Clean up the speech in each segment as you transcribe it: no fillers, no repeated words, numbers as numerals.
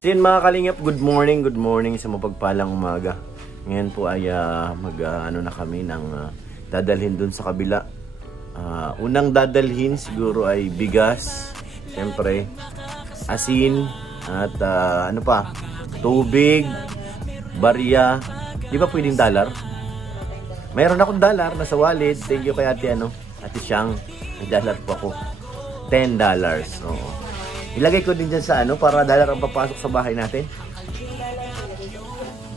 Sin mga kalingap, good morning sa mapagpalang umaga. Ngayon po ay ano na kami ng dadalhin dun sa kabila. Unang dadalhin siguro ay bigas, siyempre, asin, at ano pa, tubig, barya. Di ba pwedeng dollar? Mayroon akong dollar na sa wallet. Thank you kay ate Siyang. May dollar po ako. $10. Oo. Ilagay ko din dyan sa para dollar ang papasok sa bahay natin.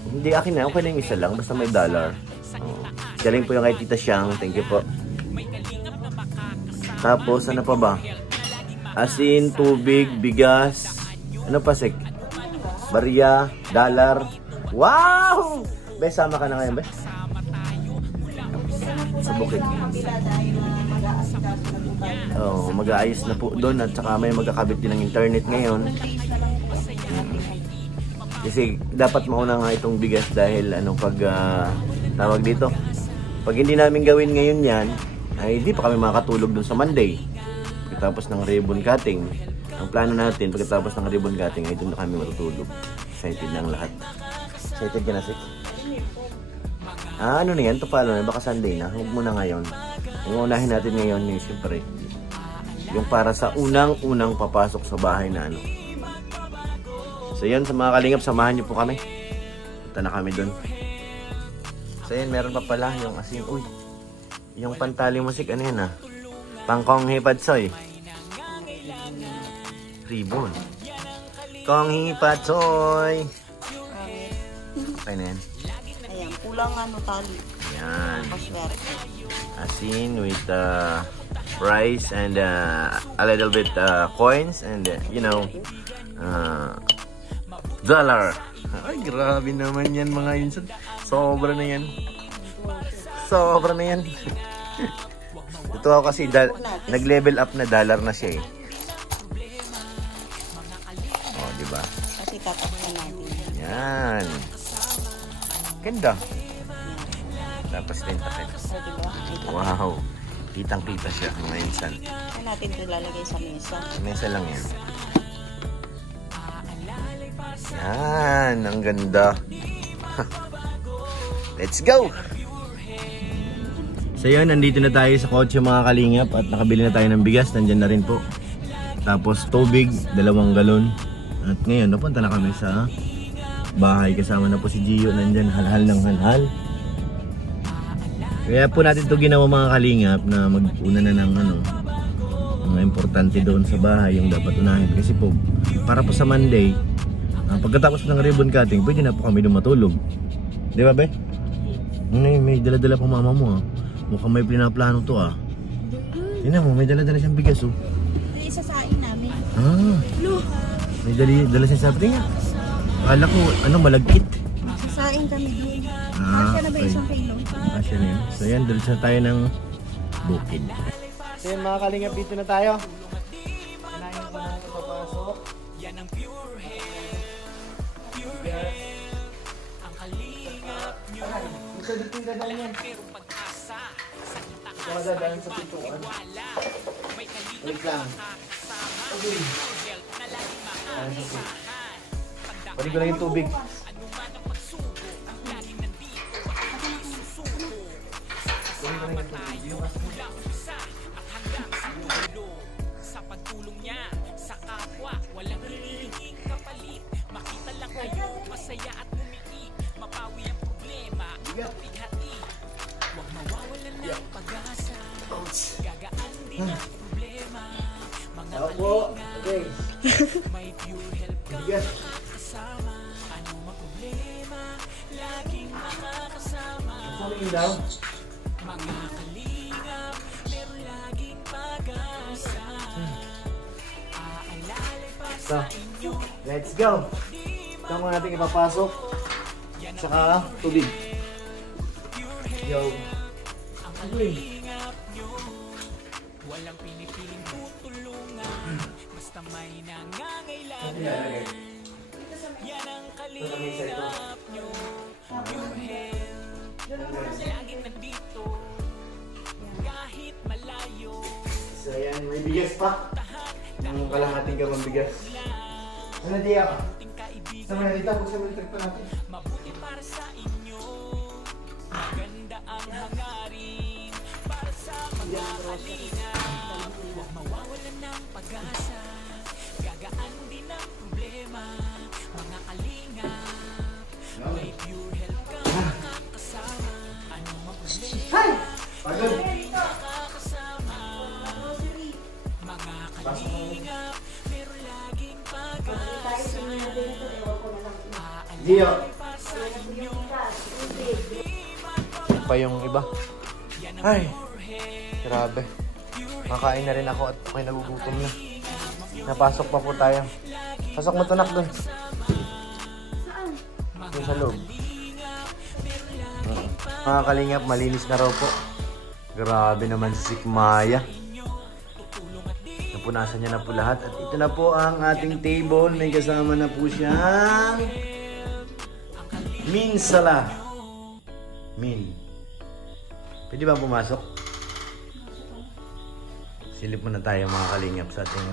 Hindi akin na. Okay na yung isa lang. Basta may dollar. Oo. Galing po yung kay Tita Siyang. Thank you po. Tapos ano pa ba? Asin, tubig, bigas. Ano pa sek? Barya, dollar. Wow! Bes, sama ka na ngayon, Bes? Sa bukid. Oh, mag-aayos na po doon at saka may magkakabit din ng internet ngayon. Kasi dapat mauna nga itong bigas dahil pag tawag dito. Pag hindi namin gawin ngayon yan, ay hindi pa kami makakatulog doon sa Monday. Pagkatapos ng ribbon cutting, ang plano natin pagkatapos ng ribbon cutting ay doon na kami matutulog. Excited na ang lahat. Excited ka na, Six? Ano na yan? Ito pala na. Baka Sunday na. Huwag muna ngayon. Ang unahin natin ngayon yung siyempre yung para sa unang papasok sa bahay na So yan, sa mga kalingap, samahan niyo po kami. Punta na kami dun. So yan, meron pa pala yung asin. Uy, yung pantaling musik, ano yan Pangkong hipatsoy. Ribbon. Kong hipatsoy. Okay na yan. Ayan, kulang tali. Yan. Asin with rice and a little bit coins and dollar. Ay, grabe naman yan mga insan. Sobra na yan. Sobra na yan. Ito ako kasi nag-level up na dollar na siya Oh, diba? Kasi tatakpan natin. Yan. Ganda. Tapos tinta. Wow. Kitang-kita siya mga insan. Saan natin ito lalagay sa mesa? Sa mesa lang yan. Yan. Ang ganda. Let's go! So yun, nandito na tayo sa kotse mga kalingap at nakabili na tayo ng bigas. Nandyan na rin po. Tapos tubig, 2 galon. At ngayon, napunta na kami sa bahay. Kasama na po si Gio. Nandyan, halhal ng halhal. Kaya po natin ito ginawa mga kalingap na mag-una na ng mga importante doon sa bahay yung dapat unahin. Kasi po, para po sa Monday, pagkatapos ng ribbon cutting, pwede na po kami doon matulog. Di ba, be? May dala-dala pa mama mo Mukhang may pinaplano to Tingnan mo, may dala-dala siyang bigas Isasain namin. May dala siyang sabi nga. Akala ko, malagkit. Sasain kami doon. Asya na ba isang kilo? Asya na yun. So yan, dalis na tayo ng bukid. So yan mga kalingap, dito na tayo. Kanayin ko na ito papasok. Yan ang pure hair. Pure hair. Ang kalingap nyo. Gusto dito yung dadaan yan. Gusto dadaan sa pituan. Wait lang. Okay. Pwede ko lang yung tubig. Sa pagtulong niya sa kapwa, walang hihinging kapalit. Makita lang kayo, masaya at umiik. Mapawi ang problema, mapighati. Huwag mawawalan ng pag-asa. Gagaan din ang problema. Mga kalingap, may pure help ka kasama. Ano mang problema, laging makakasama. Mga kalingap, meron laging pag-asa. Aalalay pa sa inyo. Let's go! Ito mo natin ipapasok. Saka tubig. Yo. Ang kalingap nyo, walang pinipiling tutulungan. Basta may nangangailangan. Yan ang kalingap nyo. Pure health, laging nandito. Kahit malayo. So yan, may bigas pa. Ang kalahating ka pang bigas. Ano di ako? Sama na dito, buksan mo yung trip pa natin. mabuti para sa inyo. Maganda ang hangarin para sa mga kalinga. Huwag mawawalan ng pag-asa, gagaan din ang problema. Mga kalinga, may pure health ka mga kasama. Anong problema, Pagod! makakasama. Mga kalinga, meron laging pag-asa. Gio! Pa yung iba. Ay, grabe. Kakain na rin ako at ako'y nagugutom na. Napasok pa po tayo. Pasok mo tunak dun. Yung sa loob. Mga kalingap, malinis na raw po. Grabe naman si Sikmaya. Napunasan niya na po lahat. At ito na po ang ating table. May kasama na po siyang Min Sala. Min. Pwede ba pumasok? Silip muna tayo mga kalingap sa ating...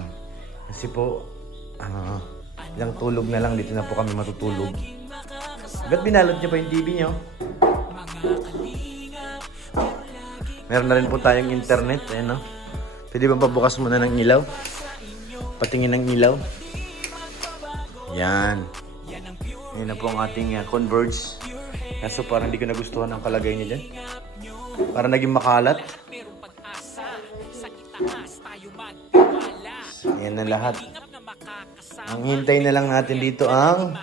Kasi po, ilang tulog na lang. Dito na po kami matutulog. Ba't binalot niyo pa yung TV niyo? Meron na rin po tayong internet. Ayan, no? Pwede ba pabukas muna ng ilaw? Patingin ng ilaw. Yan. Yan na po ang ating Converge. Kaso parang hindi ko nagustuhan ang kalagay niya dyan. Parang naging makalat. Yan na lahat. Ang hintay na lang natin dito ang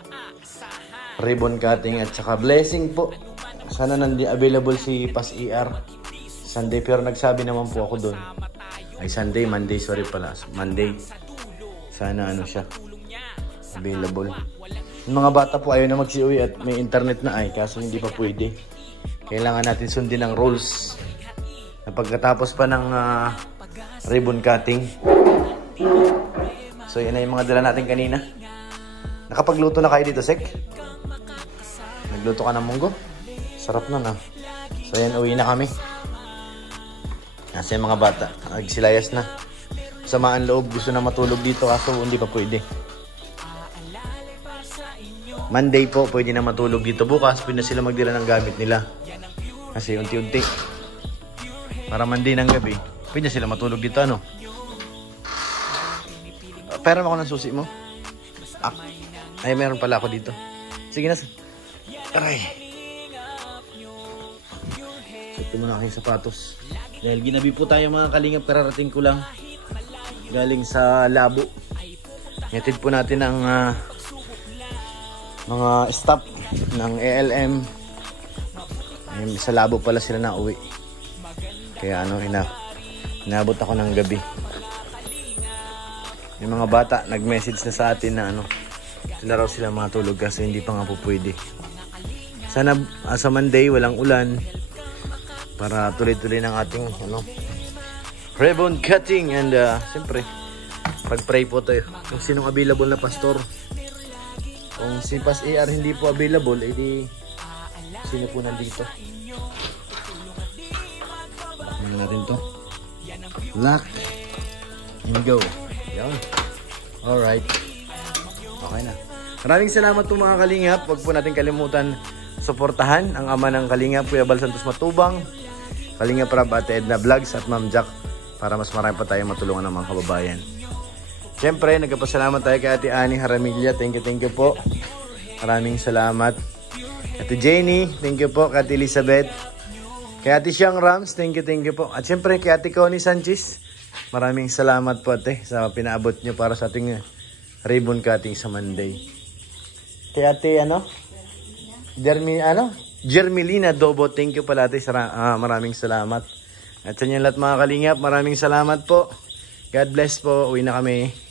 ribbon cutting at saka blessing po. Sana nandi available si Pas ER Sunday, pero nagsabi naman po ako doon. Ay Sunday, Monday, sorry pala. Monday. Sana ano siya available. Yung mga bata po ayaw na magsiuwi at may internet na ay, kaso hindi pa pwede. Kailangan natin sundin ang rules. Na pagkatapos pa ng ribbon cutting. So yan na yung mga dala natin kanina. Nakapagluto na kayo dito, Sek? Nagluto ka ng munggo? Sarap na. So yan, uwi na kami. Kasi yung mga bata, nagsilayas na. Samaan loob, gusto na matulog dito kaso hindi pa pwede. Monday po, pwede na matulog dito. Bukas, pwede na sila magdala ng gamit nila. Kasi unti-unti. Para Monday ng gabi, pwede na sila matulog dito, ano? Pera mo ako ng susi mo? Ay, meron pala ako dito. Sige na. Aray. Ito muna aking sapatos. Dahil ginabi po tayo mga kalingap, kararating ko lang. Galing sa labo. Hatid po natin ang mga staff ng ALM. Ayun, sa labo pala sila na uwi. Kaya ano, inabot ako ng gabi. Yung mga bata, nag-message na sa atin na ano, sila raw sila matulog kasi hindi pa nga po pwede. Sana sa Monday walang ulan para tuloy-tuloy ng ating ano, ribbon cutting. And siyempre, pag-pray po tayo kung sinong available na pastor. Kung si Pas AR hindi po available, edi sino po nandito? Tingnan natin to. Lock and go. Yan. Alright. Okay na. Maraming salamat po mga kalingap. Huwag po natin kalimutan suportahan ang ama ng kalingap, Kuya Bal Santos Matubang, Kalingap Rab, Ate Edna Vlogs at Ma'am Jack, para mas marami pa tayong matulungan ng mga kababayan. Siyempre, nagpapasalamat tayo kay Ate Ani Haramilla. Thank you po. Maraming salamat. Ate Jenny, thank you po. Kay Ate Elizabeth. Kay Ate Siang Rams, thank you po. At siyempre, kay Ate Connie Sanchez, maraming salamat po ate sa pinaabot nyo para sa ating ribbon cutting sa Monday. Kay Ate Jermelina Dobo, thank you pala ate. Maraming salamat. At sa inyo lahat mga kalingap, maraming salamat po. God bless po. Uwi na kami.